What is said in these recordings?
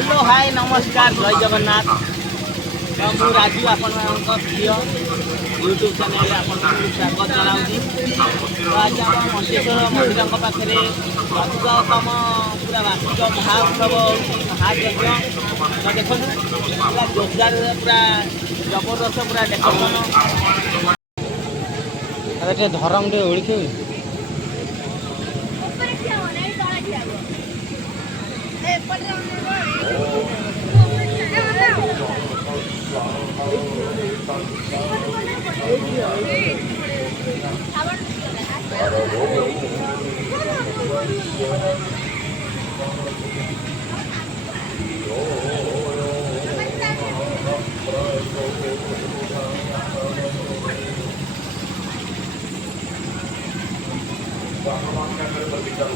Hello hi नमस्कार जय जगन्नाथ। तो मु राजू आपण प्रिय यूट्यूब चैनल आपको स्वागत जनाऊँगी। तो आज आम मंटेश्वर मंदिर पाखे चतुर्थतम पूरा वार्षिक महाउत्सव महायज्ञ। तो देखो पूरा जोरदार पूरा जबरदस्त पूरा डेकोरेशन धरम टे ओळखी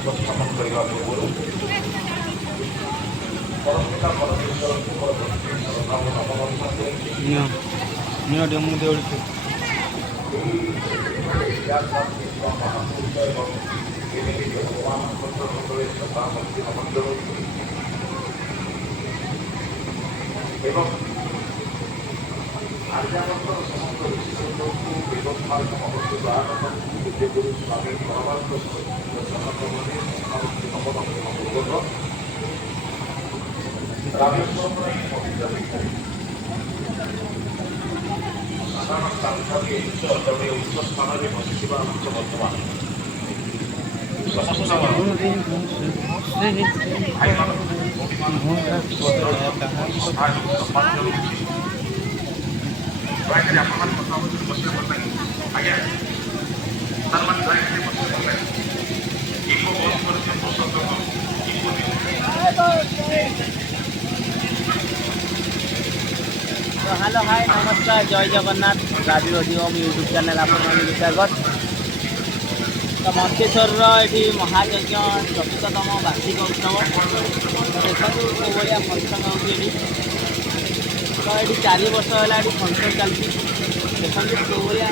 उपस्थापन करने पूर्व तो हेलो हाय नमस्कार जय जगन्नाथ राजू ओम यूट्यूब चैनल आप स्वागत। तो मंटेश्वर ये महायज्ञ चतुर्थतम वार्षिक उत्सव देखो कौ भाया फंक्शन होती। तो ये 4 वर्ष है फंक्शन चलती देखते कौ भाया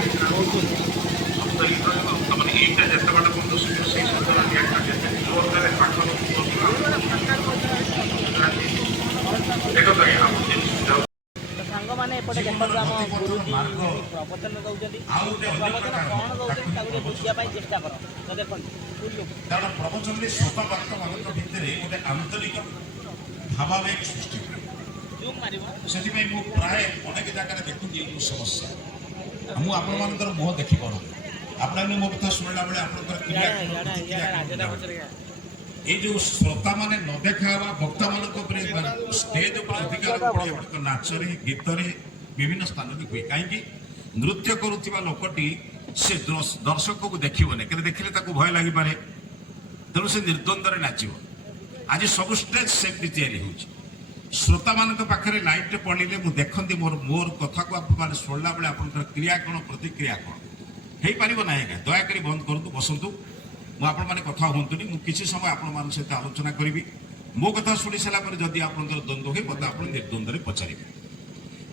सांग मैंने एपटे देखो आम गुरुजी प्रवचन दौरान प्रवचन कौन दौरान बुझापी चेष्टा कर। तो देखो प्रवचन शतवाक्य मान भितर गोटे आंतरिक भावावेग सृष्टि से प्राय अनेक जगह देखुची समस्या मुझे मुह देखिपार आपने मो कथा शुणला बेले ये जो श्रोता माने न देखा वक्ता मान स्टेज अधिकार नाचरे गीत विभिन्न स्थान में हुए कहीं नृत्य करुवा लोकटी से दर्शक को देखने कि देखिले भय लगिपे तेणु से निर्द्वंद्व नाच आज सब स्टेज सेफ्टी तैयारी हो श्रोता मान पाखे लाइट पड़े मुझे देखती मोर कथा को आप शुणला बेले आप क्रिया कौन प्रतिक्रिया कौन हो पार ना दयाकोरी बंद करूँ बसतु मुझे कथा हूँ किसी समय आपण सहित आलोचना करी मो कथा शुणी सारापर जदि आप द्वंद्व हो मत आप निर्द्वंद्व पचारे।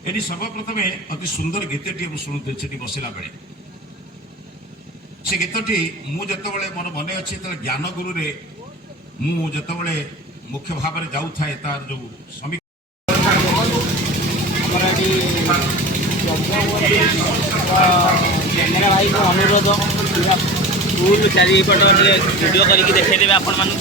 ये सर्वप्रथम अति सुंदर गीतटी शुणुते बसला बेले से गीतटी मुझे मोर मन अच्छे ज्ञान गुरु मुझे मुख्य भाव में जाऊ थाए तार जो कैमेरा भाई को अनुरोध फुल चारिपट वीडियो करके देखदेवे आपण मानू।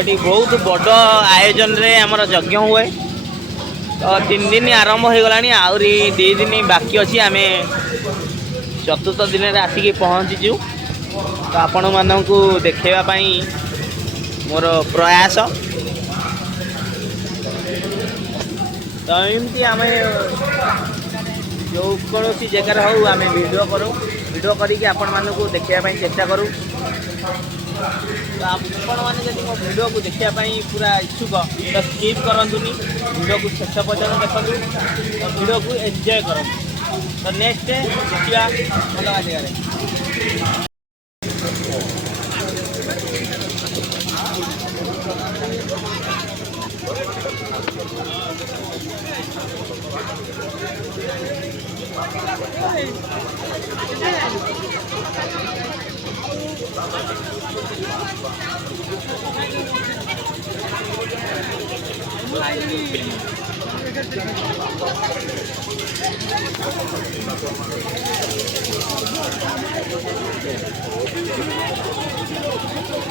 ये बहुत बड़ आयोजन रे आमर यज्ञ हुए। तो 3 दिन आरंभ हो गला आहरी 2 दिन बाकी अच्छी आम चतुर्थ दिन में आसिक पहुँचीचु। तो आपण मानू देखापी मोर प्रयास। तो एमती आम जो कौन जगार हो आम वीडियो करूँ वीडियो करके आपण मानू देखापी चेष्टा करूँ। तो आपने जब मो भिडियो को देखापी पूरा इच्छुक तो स्किप करंतुनी भिडियो को शेष पर्यटन देखो तो भिडियो को एंजॉय करूँ तो नेक्स्ट देखा अलग जगह।